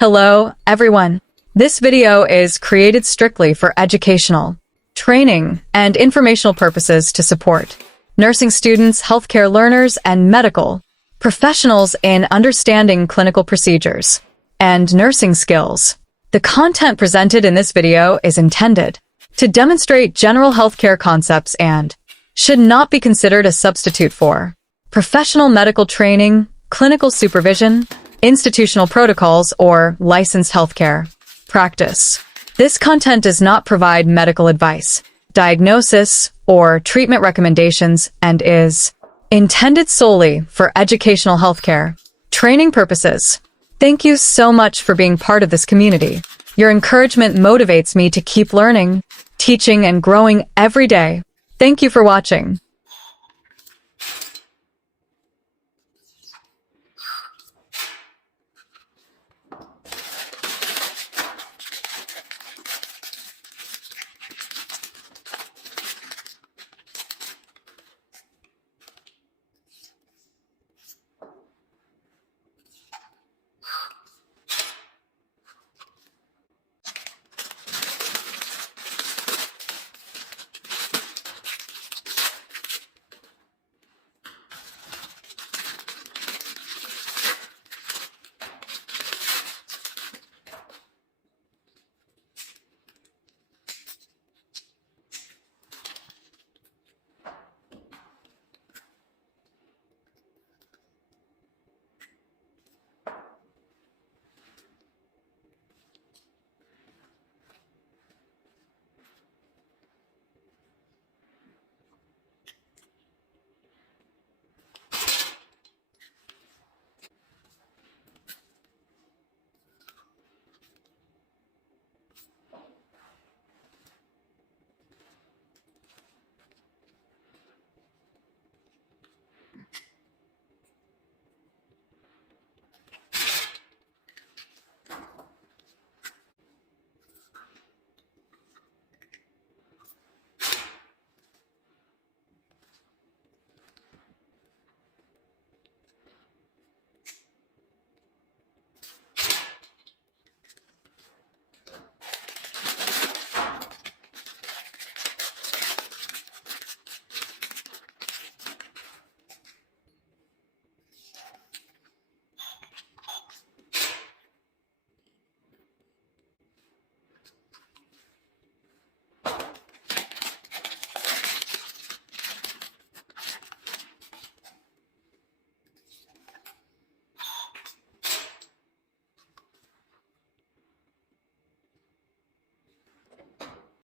Hello, everyone. This video is created strictly for educational, training, and informational purposes to support nursing students, healthcare learners, and medical professionals in understanding clinical procedures and nursing skills. The content presented in this video is intended to demonstrate general healthcare concepts and should not be considered a substitute for professional medical training, clinical supervision, institutional protocols, or licensed healthcare practice. This content does not provide medical advice, diagnosis, or treatment recommendations and is intended solely for educational healthcare training purposes. Thank you so much for being part of this community. Your encouragement motivates me to keep learning, teaching, and growing every day. Thank you for watching.